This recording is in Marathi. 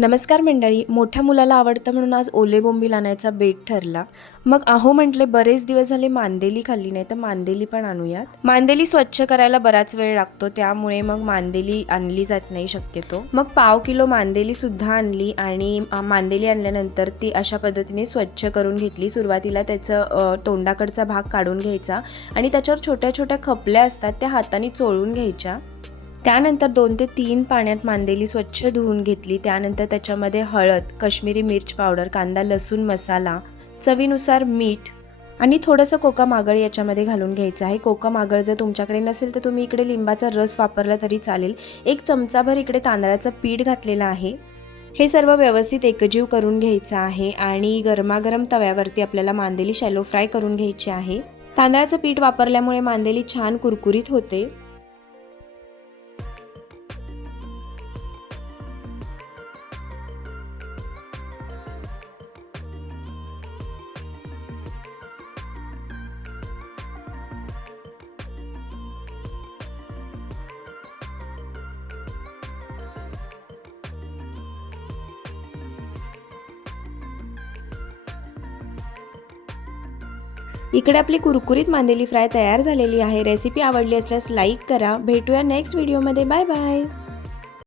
नमस्कार मंडळी. मोठ्या मुलाला आवडतं म्हणून आज ओले बोंबील आणायचा बेत ठरला. मग आहो म्हटले बरेच दिवस झाले मांदेली खाल्ली नाही, तर मांदेली पण आणूयात. मांदेली स्वच्छ करायला बराच वेळ लागतो, त्यामुळे मग मांदेली आणली जात नाही शक्यतो. मग पाव किलो मांदेली सुद्धा आणली आणि मांदेली आणल्यानंतर ती अशा पद्धतीने स्वच्छ करून घेतली. सुरुवातीला त्याचं तोंडाकडचा भाग काढून घ्यायचा आणि त्याच्यावर छोट्या छोट्या खपल्या असतात त्या हाताने चोळून घ्यायच्या. त्यानंतर 2 ते 3 पाण्यात मांदेली स्वच्छ धुवून घेतली. त्यानंतर त्याच्यामध्ये हळद, काश्मीरी मिर्च पावडर, कांदा लसूण मसाला, चवीनुसार मीठ आणि थोडंसं कोकम आगळ याच्यामध्ये घालून घ्यायचं आहे. कोकम आगळ जर तुमच्याकडे नसेल तर तुम्ही इकडे लिंबाचा रस वापरला तरी चालेल. 1 चमचाभर इकडे तांदळाचं पीठ घातलेलं आहे. हे सर्व व्यवस्थित एकजीव करून घ्यायचं आहे आणि गरमागरम तव्यावरती आपल्याला मांदेली शॅलो फ्राय करून घ्यायची आहे. तांदळाचं पीठ वापरल्यामुळे मांदेली छान कुरकुरीत होते. इकडे आपली कुरकुरीत मांदेली फ्राय तयार झालेली आहे. रेसिपी आवडली असल्यास लाईक करा. भेटूया नेक्स्ट व्हिडिओमध्ये. Bye bye.